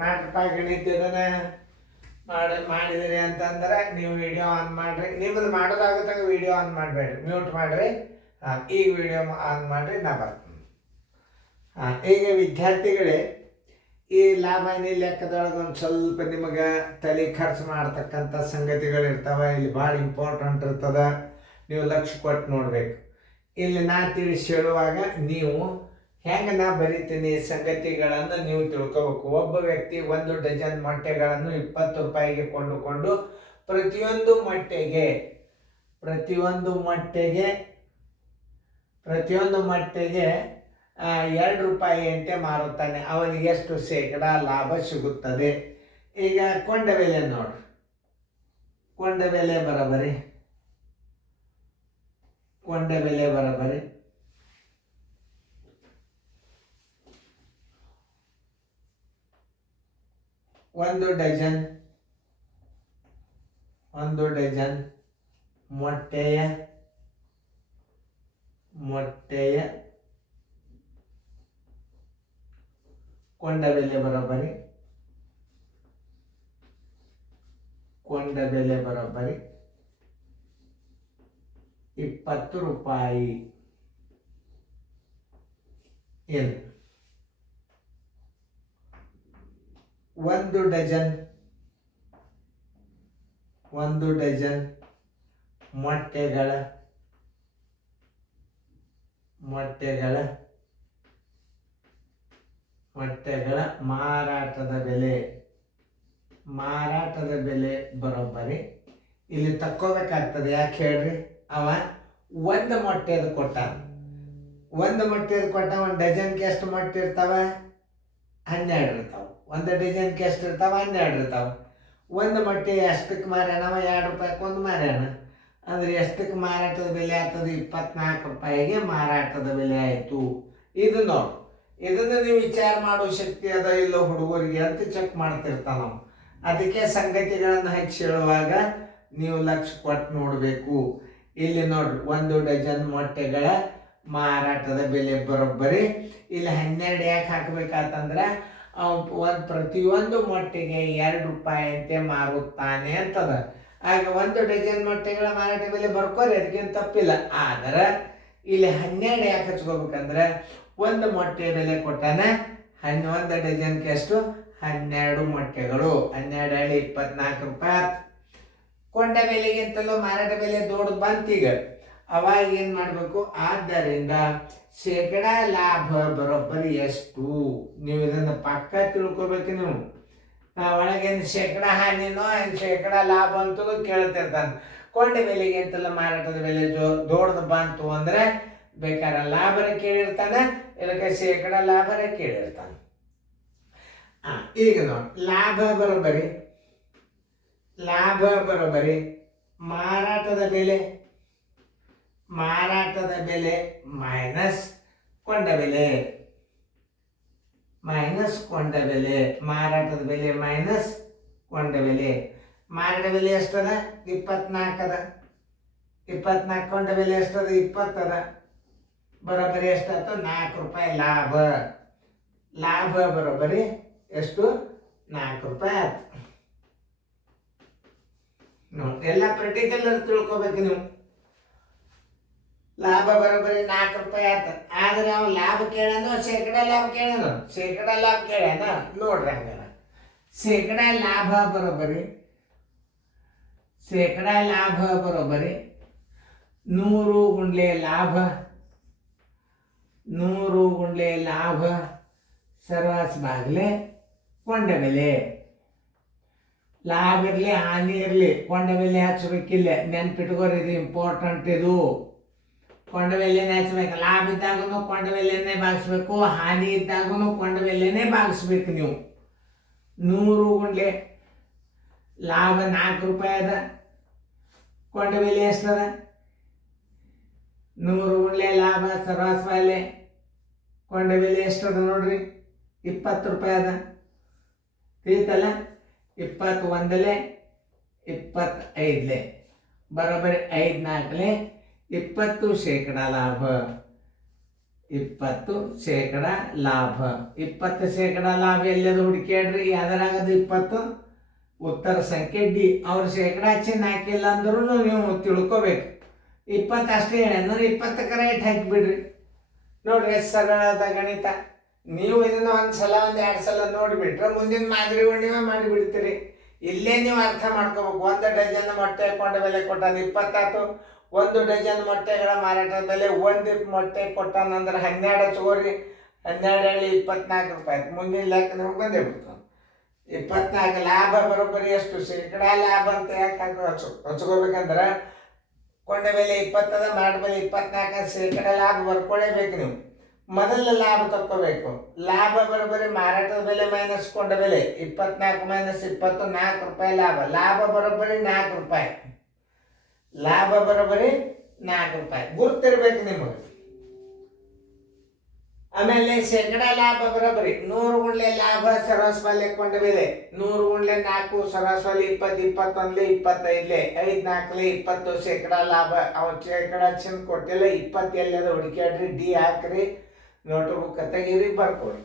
ಮಾಡ್ರಪ್ಪ ಗಣಿತ ಇದನ್ನ ಮಾಡಿದ್ರಿ ಅಂತಂದ್ರೆ ನೀವು ವಿಡಿಯೋ ಆನ್ ಮಾಡಿರಿ. ನಿಮ್ಮದು ಮಾಡೋದಾಗುತ್ತಂಗೆ ವಿಡಿಯೋ ಆನ್ ಮಾಡಬೇಡ್ರಿ, ಮ್ಯೂಟ್ ಮಾಡಿರಿ. ಈಗ ವಿಡಿಯೋ ಆನ್ ಮಾಡಿರಿ, ನಾ ಬರ್ತೀನಿ. ಈಗ ವಿದ್ಯಾರ್ಥಿಗಳೇ, ಈ ಲಾಭ ಹಾನಿ ಲೆಕ್ಕದೊಳಗೆ ಒಂದು ಸ್ವಲ್ಪ ನಿಮಗೆ ತಲೆ ಖರ್ಚು ಮಾಡ್ತಕ್ಕಂಥ ಸಂಗತಿಗಳಿರ್ತಾವೆ. ಇಲ್ಲಿ ಭಾಳ ಇಂಪಾರ್ಟೆಂಟ್ ಇರ್ತದೆ, ನೀವು ಲಕ್ಷ್ಯ ಕೊಟ್ಟು ನೋಡಬೇಕು. ಇಲ್ಲಿ ನಾ ತಿಳಿಸಿ ಹೇಳುವಾಗ ನೀವು ಹೆಂಗೆ ನಾ ಬರಿತೀನಿ ಸಂಗತಿಗಳನ್ನು ನೀವು ತಿಳ್ಕೋಬೇಕು. ಒಬ್ಬ ವ್ಯಕ್ತಿ 1 ಡಜನ್ ಮೊಟ್ಟೆಗಳನ್ನು 20 ರೂಪಾಯಿಗೆ ಕೊಂಡುಕೊಂಡು ಪ್ರತಿಯೊಂದು ಮೊಟ್ಟೆಗೆ 2 ರೂಪಾಯಿಯಂತೆ ಮಾರುತ್ತಾನೆ. ಅವನಿಗೆ ಎಷ್ಟು ಶೇಕಡ ಲಾಭ ಸಿಗುತ್ತದೆ? ಈಗ ಕೊಂಡ ಬೆಲೆ ನೋಡ್ರಿ, ಕೊಂಡ ಬೆಲೆ ಬರೋಬರಿ 1 ಡಜನ್ ಮೊಟ್ಟೆಯ ಕೊಂಡ ಬೆಲೆ ಬರೋಬರಿ 20 ರೂಪಾಯಿ. ಏನು 1 ಡಜನ್ ಮೊಟ್ಟೆಗಳ ಮಾರಾಟದ ಬೆಲೆ ಬರೋಬ್ಬರಿ ಇಲ್ಲಿ ತಕ್ಕೋಬೇಕಾಗ್ತದೆ. ಯಾಕೆ ಹೇಳ್ರಿ? ಅವ 1 ಮೊಟ್ಟೆದು ಕೊಟ್ಟ, 1 ಡಜನ್ಗೆ ಎಷ್ಟು ಮೊಟ್ಟೆ ಇರ್ತಾವೆ? 12 ಇರ್ತಾವೆ. 1 ಡಜನ್ಗೆ ಎಷ್ಟು ಇರ್ತಾವೆ? 12 ಇರ್ತಾವೆ. 1 ಮೊಟ್ಟೆ ಎಷ್ಟಕ್ಕೆ ಮಾರ್ಯಾನ? 2 ರೂಪಾಯಿಗೆ ಒಂದು ಮಾರ್ಯಾನ. ಅಂದರೆ ಎಷ್ಟಕ್ಕೆ ಮಾರಾಟದ ಬೆಲೆ ಆಗ್ತದೆ? 24 ರೂಪಾಯಿಗೆ ಮಾರಾಟದ ಬೆಲೆ ಆಯಿತು. ಇದು ನೋಡಿ, ಇದನ್ನು ನೀವು ವಿಚಾರ ಮಾಡೋ ಶಕ್ತಿ ಅದ ಇಲ್ಲೋ ಹುಡುಗರಿಗೆ ಅಂತ ಚೆಕ್ ಮಾಡ್ತಿರ್ತಾವ ನಾವು. ಅದಕ್ಕೆ ಸಂಗತಿಗಳನ್ನು ಹಚ್ಚಿ ಹೇಳುವಾಗ ನೀವು ಲಕ್ಷ್ಯ ಕೊಟ್ಟು ನೋಡಬೇಕು. ಇಲ್ಲಿ ನೋಡ್ರಿ, 1 ಡಜನ್ ಮೊಟ್ಟೆಗಳ ಮಾರಾಟದ ಬೆಲೆ ಬರೋಬ್ಬರಿ ಇಲ್ಲಿ 12 ಯಾಕೆ ಹಾಕಬೇಕಾತಂದ್ರೆ ಪ್ರತಿಯೊಂದು ಮೊಟ್ಟೆಗೆ 2 ರೂಪಾಯಿಯಂತೆ ಮಾರುತ್ತಾನೆ ಅಂತದ. ಆಗ 1 ಡಜನ್ ಮೊಟ್ಟೆಗಳ ಮಾರಾಟ ಬೆಲೆ ಬರ್ಕೋರಿ, ಅದಕ್ಕೇನು ತಪ್ಪಿಲ್ಲ. ಆದರೆ ಇಲ್ಲಿ 12 ಯಾಕೆ ಹಚ್ಕೋಬೇಕಂದ್ರೆ 1 ಮೊಟ್ಟೆ ಬೆಲೆ ಕೊಟ್ಟಾನೆ. 1 ಡಜನ್ಗೆ ಎಷ್ಟು? 12 ಮೊಟ್ಟೆಗಳು. 12 24 ರೂಪಾಯಿ. ಕೊಂಡ ಬೆಲೆಗಿಂತಲೂ ಮಾರಾಟ ಬೆಲೆ ದೊಡ್ಡದು ಬಂತೀಗ. ಅವಾಗ ಏನು ಮಾಡಬೇಕು? ಆದ್ದರಿಂದ ಶೇಕಡ ಲಾಭ ಬರೋಬ್ಬರಿ ಎಷ್ಟು? ನೀವು ಇದನ್ನು ಪಕ್ಕ ತಿಳ್ಕೊಬೇಕು. ನೀವು ಒಳಗೇನು ಶೇಕಡ ಹಾನಿನೋ ಶೇಕಡ ಲಾಭ ಅಂತಲೂ ಕೇಳ್ತಿರ್ತಾನೆ. ಕೊಂಡ ಬೆಲೆಗಿಂತಲೂ ಮಾರಾಟದ ಬೆಲೆ ದೊಡ್ಡದು ಬಂತು ಅಂದರೆ ಬೇಕಾದ್ರೆ ಲಾಭರ ಕೇಳಿರ್ತಾನೆ, ಇದಕ್ಕೆ ಶೇಕಡ ಲಾಭರ ಕೇಳಿರ್ತಾನೆ. ಈಗ ನೋಡಿ, ಲಾಭ ಬರೋಬ್ಬರಿ ಮಾರಾಟದ ಮೈನಸ್ ಕೊಂಡ ಬೆಲೆ. ಮಾರಾಟದ ಬೆಲೆ ಮೈನಸ್ ಕೊಂಡ ಬೆಲೆ. ಮಾರಾಟ ಬೆಲೆ ಎಷ್ಟದ? 24 ಅದ. 24 ಕೊಂಡ ಬೆಲೆ ಎಷ್ಟದ? 20 ಅದ. ಬರೋಬ್ಬರಿ ಎಷ್ಟಾಯ್ತು? 4 ರೂಪಾಯಿ ಲಾಭ ಬರೋಬ್ಬರಿ ಎಷ್ಟು? 4 ರೂಪಾಯಿ ಆಯ್ತು. ನೋಡಿ, ಎಲ್ಲ ಪರ್ಟಿಕ್ಯುಲರ್ ತಿಳ್ಕೊಬೇಕು ನೀವು. ಲಾಭ ಬರೋಬ್ಬರಿ 4 ರೂಪಾಯಿ ಆಯ್ತು. ಆದ್ರೆ ಅವ್ನು ಲಾಭ ಕೇಳೋದು ಶೇಕಡ ಲಾಭ ಕೇಳೋದು? ಶೇಕಡ ಲಾಭ ಕೇಳ್ಯಾನ ನೋಡ್ರಿ. ಹಂಗಾರ ಶೇಕಡ ಲಾಭ ಬರೋಬ್ಬರಿ 100 ಗುಂಡ್ಲೆ ಲಾಭ ಸರ್ವಾಸ್ ಬಾಗ್ಲೆ ಕೊಂಡ ಬೆಲೆ. ಲಾಭ ಇರಲಿ ಹಾನಿ ಇರಲಿ ಕೊಂಡ ಬೆಲೆ ಹಚ್ಚಬೇಕಿಲ್ಲ. ನೆನ್ಪಿಟ್ಕೋರಿ, ಇದು ಇಂಪಾರ್ಟೆಂಟ್. ಇದು ಕೊಂಡ ಬೆಲೆನೇ ಹಚ್ಚಬೇಕು. ಲಾಭ ಇದ್ದಾಗೂ ಕೊಂಡ ಬೆಲೆನೇ ಭಾಗಿಸ್ಬೇಕು, ಹಾನಿ ಇದ್ದಾಗೂ ಕೊಂಡ ಬೆಲೆನೇ ಭಾಗಿಸ್ಬೇಕು ನೀವು. 100 ಗುಂಡ್ಲೆ ಲಾಭ 4 ರೂಪಾಯಿ ಅದ. ಕೊಂಡ ಬೆಲೆ ಎಷ್ಟದ? 100 ಗುಂಡ್ಲೆ ಲಾಭ ಸರ್ವಾಸ್ ಬಾಗ್ಲೆ ಕೊಂಡ ಬೆಲೆ ಎಷ್ಟದ ನೋಡ್ರಿ? 20 ರೂಪಾಯಿ ಅದ. ತಿಳಿತಲ್ಲ? 21 25 ಬರೋಬ್ಬರಿ 5 4 20 ಶೇಕಡ ಲಾಭ. 20% ಲಾಭ. 20% ಲಾಭ ಎಲ್ಲದು ಹುಡುಕ್ಯಾಡ್ರಿ, ಯಾವ್ದಾರಾಗದು 20. ಉತ್ತರ ಸಂಖ್ಯೆ ಡಿ. ಅವ್ರು ಶೇಕಡ ಚಿನ್ನ ಹಾಕಿಲ್ಲ ಅಂದ್ರೂ ನೀವು ತಿಳ್ಕೊಬೇಕು. 20 ಅಷ್ಟೇ ಹೇಳಿ ಅಂದ್ರೆ 20ಕ್ಕೆ ರೈಟ್ ಹಾಕಿಬಿಡ್ರಿ. ನೋಡ್ರಿ ಸರಳದ ಗಣಿತ. ನೀವು ಇದನ್ನ ಒಂದ್ಸಲ 1-2 ಸಲ ನೋಡಿಬಿಟ್ರೆ ಮುಂದಿನ ಮಾದರಿಗಳು ನೀವೇ ಮಾಡಿಬಿಡ್ತೀರಿ. ಇಲ್ಲೇ ನೀವು ಅರ್ಥ ಮಾಡ್ಕೋಬೇಕು. 1 ಡಜನ್ ಮೊಟ್ಟೆ ಕೊಂಡ ಬೆಲೆ ಕೊಟ್ಟಾನ 20 1 ಡಜನ್ ಮೊಟ್ಟೆಗಳ ಮಾರಾಟದ ಬೆಲೆ 1 ಮೊಟ್ಟೆ ಕೊಟ್ಟಾನಂದ್ರೆ 12 ಹಚ್ಕೋರಿ. 12 24 ರೂಪಾಯಿ. ಮುಂದಿನ ಲೆಕ್ಕ ನಿಮಗೆ ಬಂದೇ ಬಿಡ್ತಾನೆ. 24 ಲಾಭ ಬರೋಬ್ಬರಿ ಎಷ್ಟು ಶೇಕಡ ಲಾಭ ಅಂತ ಯಾಕೆ ಹಚ್ಕೋಬೇಕಂದ್ರೆ ಕೊಂಡ ಬೆಲೆ 20 ಮಾರಾಟ ಬೆಲೆ 24 ಶೇಕಡ ಲಾಭ ಬರ್ಕೊಳ್ಳೇಬೇಕು. ನೀವು ಮೊದಲ ಲಾಭ ತಕ್ಕೋಬೇಕು. ಲಾಭ ಬರೋಬ್ಬರಿ ಮಾರಾಟದ ಬೆಲೆ ಮೈನಸ್ ಕೊಂಡ ಬೆಲೆ 24 ಮೈನಸ್ 20 4 ರೂಪಾಯಿ ಲಾಭ. ಲಾಭ ಬರೋಬ್ಬರಿ 4 ರೂಪಾಯಿ. ಲಾಭ ಬರೋಬ್ಬರಿ 4 ರೂಪಾಯಿ ಗುರ್ತಿರ್ಬೇಕು ನಿಮಗೆ. ಆಮೇಲೆ ಶೇಕಡ ಲಾಭ ಬರೋಬ್ಬರಿ 100 ಗುಂಡ್ಲೆ ಲಾಭ ಸರಾಸರಿ ಕೊಂಡ ಬೆಲೆ 100 ಗುಂಡ್ಲೆ 4 ಸರಾಸರಿ 20 21 25 5 4 20 ಶೇಕಡ ಲಾಭ. ಅವ್ರು ಶೇಕಡ ಚಿನ್ ಕೊಟ್ಟಿಲ್ಲ. 20 ಎಲ್ಲದ ಹುಡುಕ್ಯಾಡ್ರಿ, ಡಿ ಹಾಕ್ರಿ, ನೋಟ್ ಬುಕ್ ತೆಗೀರಿ, ಬರ್ಕೊಡ್ರಿ.